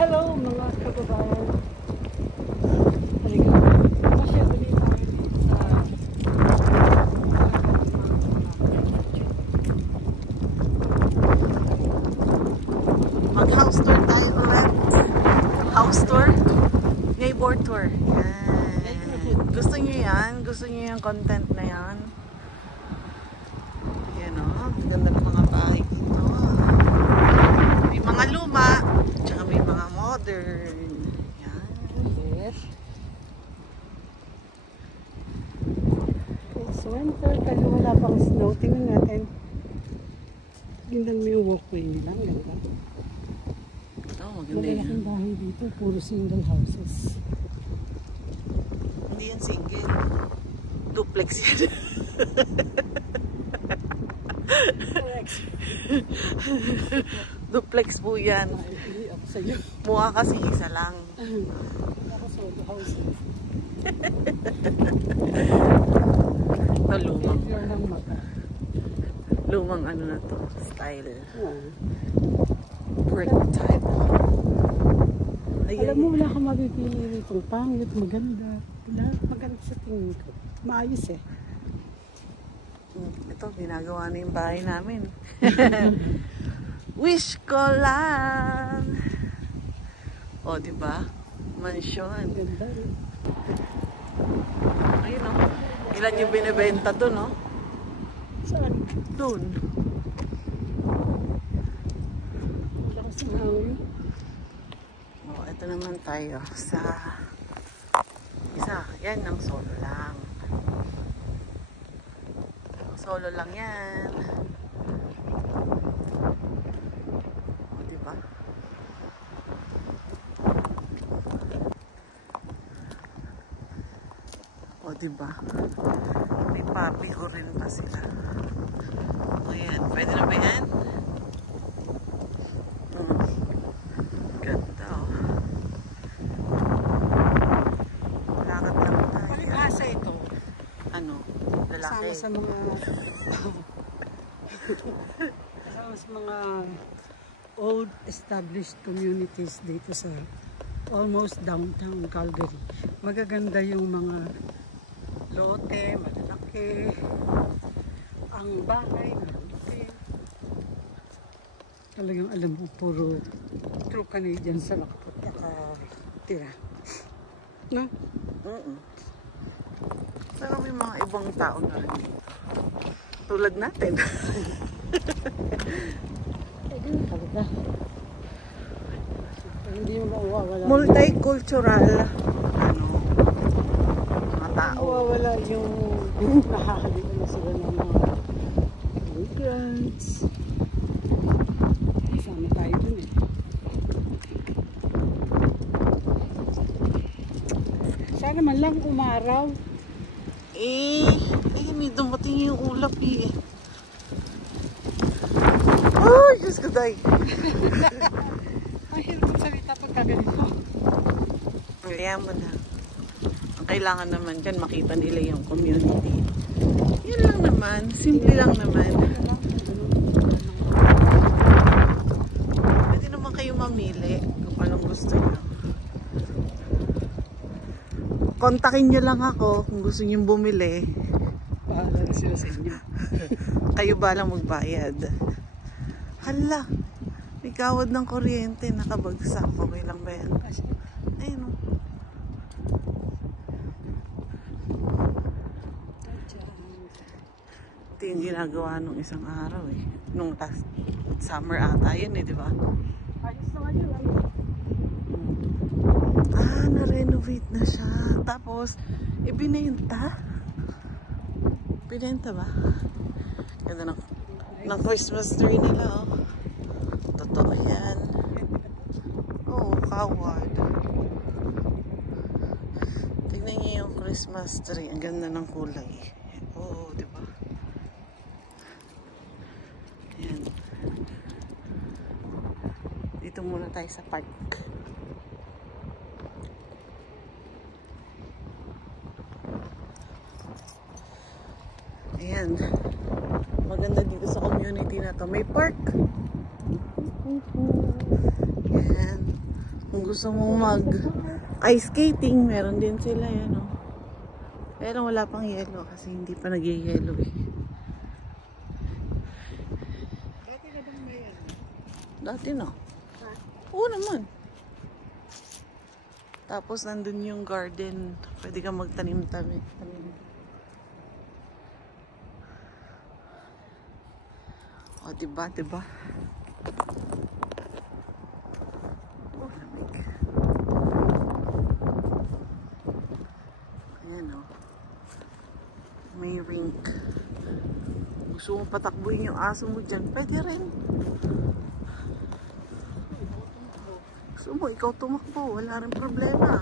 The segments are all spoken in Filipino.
Hello mga kababayan. Halika. Masya ulit tayo dito sa mag-house tour tayo ulit. House tour? Neighbor tour. Yan. Gusto niyo yan? Gusto niyo yung content na yan? Yan o. Ganda ng mga bahay dito. May mga luma. Tsaka may mga modern. Yan. yes. It's winter pero wala pang snow. Tingnan natin. Tingnan mo yung walkway nila. Ang ganda. Oh, maganda yan. Malalaking bahay dito. Puro single houses. Hindi yan single. Duplex yan. Duplex po yan. Mukha kasi isa lang. Ito lumang ano na to, style. Brick type. Alam mo, wala kang mapipili rito. Pangit, maganda. Lahat maganda sa tingin ko. Maayos eh. Ito, ginagawa na yung bahay namin. Wish ko lang. O, diba? Mansion. Ganda rin. Ayun o. Ilan yung binibenta dun, no? Saan? Dun. Lakas ng hangin. O, ito naman tayo sa isa. Yan ang solo lang. Solo lang yan. O, diba? O, diba? May papi ko rin pa sila. O, yan. Pwede na ba yan? Ganda, o. Lakad lang tayo. Palibhasa ito. Ano? Lalaki. Kasama sa mga kasama sa mga old established communities dito sa almost downtown Calgary. Magaganda yung mga lote, malalaki. Ang bahay, malalaki. Talagang alam mo, puro true Canadian sa nakatira. No? Pero may mga ibang tao na rin dito. Tulad natin. Ganun talaga. Hindi mo mawawala. Multicultural. Ano? Mga tao. Mawawala yung nakakalimutan na sila ng mga immigrants. Kasama tayo dun eh. Sana man lang umaraw. May dumating yung ulap eh. Ay, Diyos ko, day. Ang hirap magsalita pagka ganito. Kaya mo na. Ang kailangan naman dyan, makita nila yung community. Yun lang naman. Simple lang naman. Pwede naman kayo mamili kung anong gusto nyo. Kontakin nyo lang ako kung gusto nyo bumili. Bahala na sila sa inyo. Kayo ba lang magbayad? Hala, may kawad ng kuryente, nakabagsak. Okay lang ba yan? Ayun o. Ito yung ginagawa nung isang araw eh. Nung summer ata yun eh, di ba? Ayos na ngayon. Na-renovate na siya. Tapos, ibinenta. Binenta ba? Ganda ng Christmas tree nila, oh. Totoo yan. Oh, kawad. Tignan niyo yung Christmas tree. Ang ganda ng kulay. Oh, di ba? Yan. Dito muna tayo sa park. Ayan. Maganda dito sa community na to. May park. Ayan. Kung gusto mong mag ice skating, meron din sila yan, oh. Pero wala pang yelo kasi hindi pa nag-yelo eh. Dati na bang may ano? Dati na. Ha? Oo naman. Tapos nandun yung garden. Pwede kang magtanim-tanim. O, diba? Diba? Oh, lamig. Ayan, o. May rink. Gusto mo patakbuhin yung aso mo dyan, pwede rin. Gusto mo, ikaw tumakbo. Wala rin problema.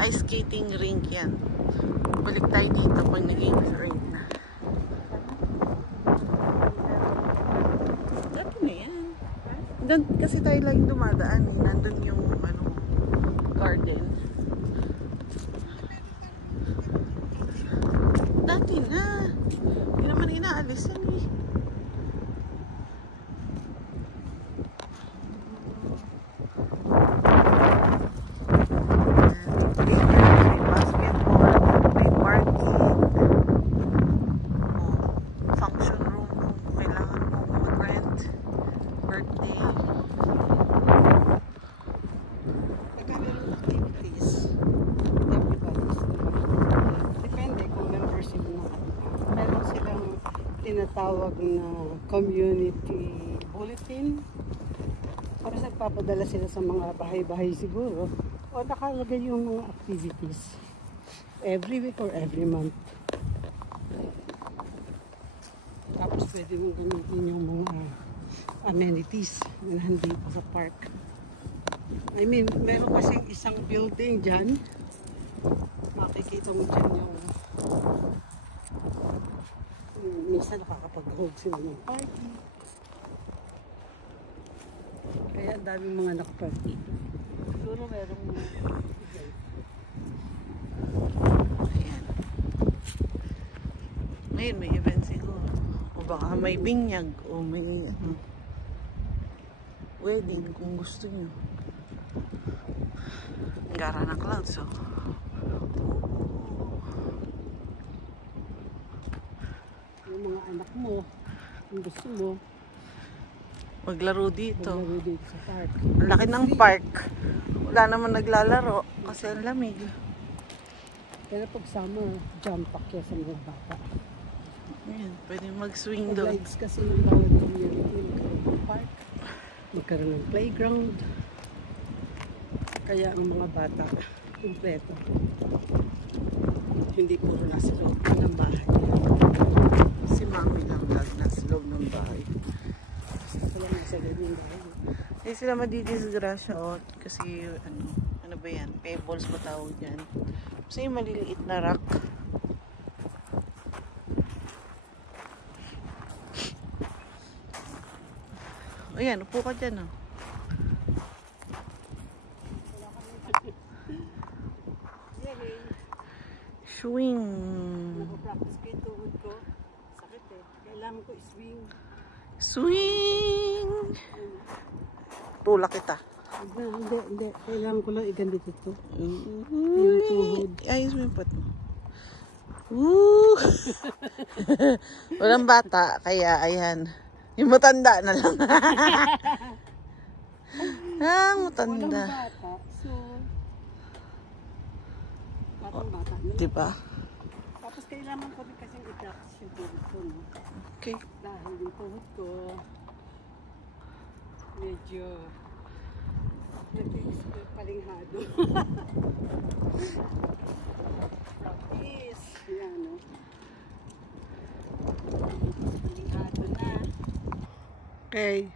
Ice skating rink yan. Balik tayo dito pag naging rink na. Dati na yan. Doon kasi tayo lang dumadaan eh. Nandun yung ano, garden. Dati na. Hindi naman inaalis yan eh. Tinatawag na community bulletin. Tapos nagpapadala sila sa mga bahay-bahay siguro. O nakalagay yung mga activities. Every week or every month. Tapos pwede mong gamitin yung mga amenities na nandito sa park. I mean, meron kasing isang building dyan. Makikita mo dyan yung minsan nakakapag-hold sila ng party. Kaya ang daming mga nakaparty. Siguro merong event. Ayan. Ngayon may event siguro. O baka may binyag o may wedding kung gusto nyo. Ang gara ng clouds, oh. Yung mga anak mo, kung gusto mo, maglaro dito. maglaro dito sa park. Ang laki ng park. Wala naman naglalaro kasi ang lamig. Pero pag summer, jump pack yan sa mga bata. Ayan, pwede mag-swing Pag doon. lights kasi yung bawat community, magkaroon ng park, magkaroon ng playground. Kaya ang mga bata, kumpleto. Hindi puro nasa loob ng bahay. Si Mami lang nasa loob ng bahay. Wala nasa loob ng bahay. Hindi sila madidisgrasya kasi ano ba yan? Pebbles ba tawag yan? Kasi yung maliliit na rock. Ayan, upo ka dyan, oh. Swing. Nakapractice ko yung tuhod ko. Sakit eh. Kailangan ko i-swing. Swing! Tulak kita. Hindi. Kailangan ko lang i-ganito ito. Yung tuhod. Ayos mo yung pot mo. Woo! Walang bata, kaya ayan. Yung matanda na lang. Matanda. Walang bata. So, batang-bata na. Diba? Tapos kailangan ko rin kasing i-practice yung tuhod ko. No? Okay. Dahil yung tuhod ko, medyo palinghado. Practice. Yan, no? Palinghado na. Okay.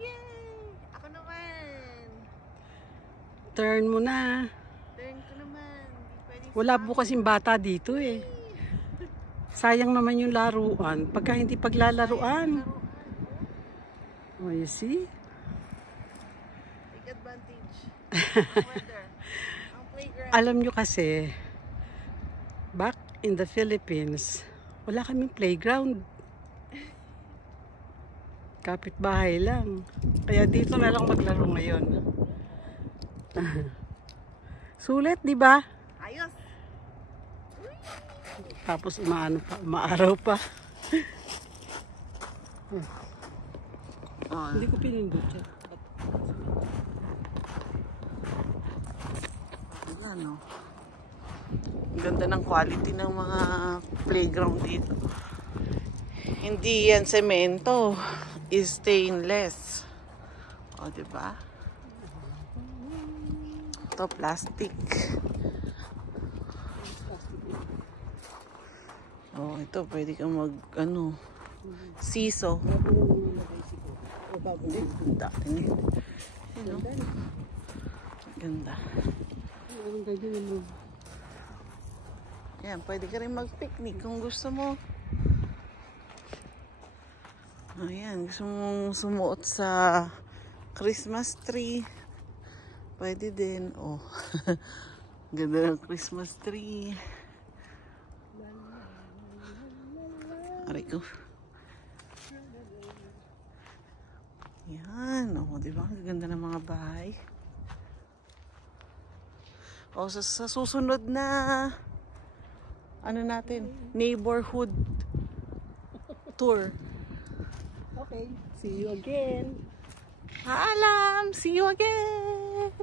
Yay! Ako naman. Turn mo na. Turn ko naman. Wala po kasing bata dito eh. Sayang naman yung laruan. Pagka hindi paglalaruan. Oh, you see? Take advantage. Ang weather. Ang playground. Alam nyo kasi, back in the Philippines, wala kaming playground. Kapitbahay lang. Kaya dito na lang maglaro ngayon. Sulit, di ba? Ayos! Tapos umaaraw pa. Hindi ko pinindot siya. Ano? Ang ganda ng quality ng mga playground dito. Hindi yan semento, is stainless. O, diba? Ito plastic. Oh, ito pwede kang mag siso. Ganda. Ganda. Yan, pwede ka rin mag-picnic kung gusto mo. Ayan, gusto mong sumuot sa Christmas tree. Pwede din. Oh, ganda ng Christmas tree. Aray ko. Yan. Oh, diba? Ang ganda ng mga bahay. O, sa susunod na natin, neighborhood tour. Okay, see you again. Paalam! See you again!